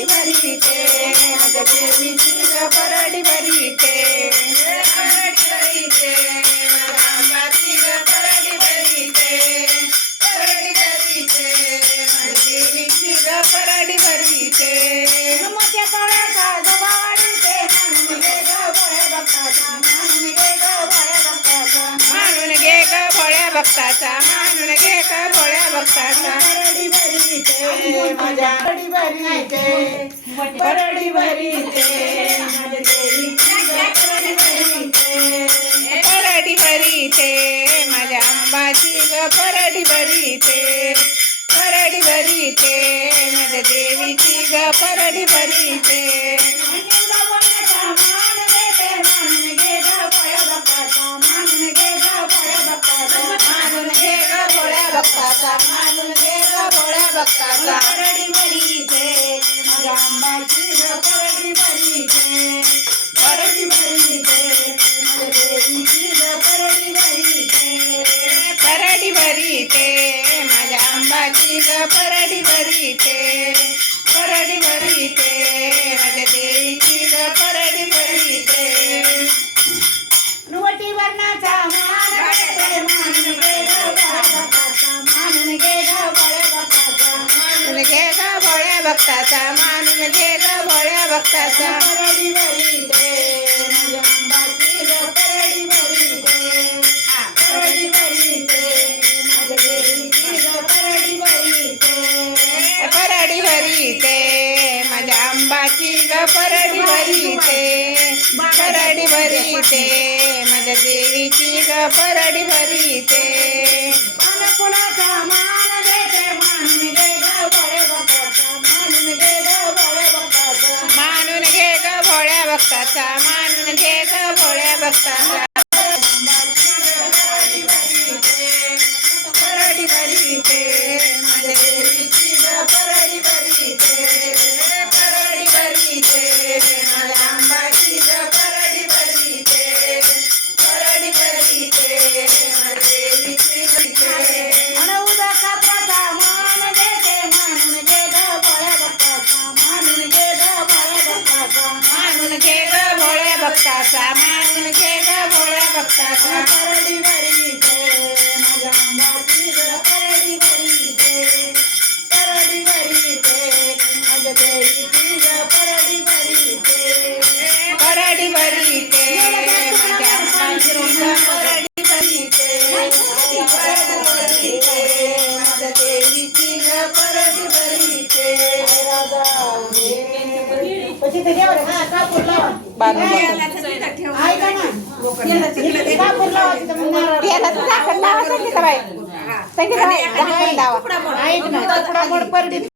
परडी भरीते माझ्या देवीची ग परडी भरीते परडी भरीते माझ्या अंबाची ग परडी भरीते परडी भरीते माझ्या देवीची ग परडी भरीते मोठ्या तोळ्याचा गबा वाढीते म्हणून घे ग भोळ्या भक्ताचा म्हणून घे ग भोळ्या भक्ताचा म्हणून घे ग भोळ्या भक्ताचा म्हणून घे ग भोळ्या भक्ताचा परडी भरीते माझ्या परडी भरीते परडी भरीते माझ्या देवीची ग परडी भरीते परडी भरीते माझ्या अंबाची ग परडी भरीते परडी भरीते माझ्या देवीची ग परडी भरीते मानून घे ग भोळ्या भक्ताचा परडी भरीते माझ्या अंबाची ग परडी भरीते परडी भरीते माझ्या देवीची ग परडी भरीते परडी भरीते माझ्या अंबाची ग परडी भरीते परडी भरीते माझ्या देवीची ग परडी भरीते रुवटी वर्णाचा मान देते मानून घे ग भोळ्या भक्ताचा मानून घे ग भोळ्या भक्ताचा मानून घे ग भोळ्या भक्ताचा मानून घे ग भोळ्या भक्ताचा परडी भरीते माझ्या अंबाची ग परडी भरीते परडी भरीते माझ्या देवीची ग परडी भरीते परडी भरीते माझ्या अंबाची ग परडी भरीते परडी भरीते माझ्या देवीची ग परडी भरीते फुलाचा मान देते मानून घे ग भोळ्या भक्ताचा मानून घे ग भोळ्या भक्ताचा मानून घे ग भोळ्या भक्ताचा मानून घे ग भोळ्या भक्ताचा परडी भरीते माझ्या देवीची ग परडी भरीते परडी भरीते माझ्या अंबाची ग परडी भरीते परडी भरीते माझ्या देवीची मानून घे ग भोळ्या भक्ताचा मानून घे ग भोळ्या भक्ताचा परडी भरीते माझ्या अंबाची ग परडी भरीते परडी भरीते माझ्या देवीची ग परडी भरीते परडी भरीते माझ्या अंबाची ग परडी भरीते परडी भरीते माझ्या देवीची ग परडी भरीते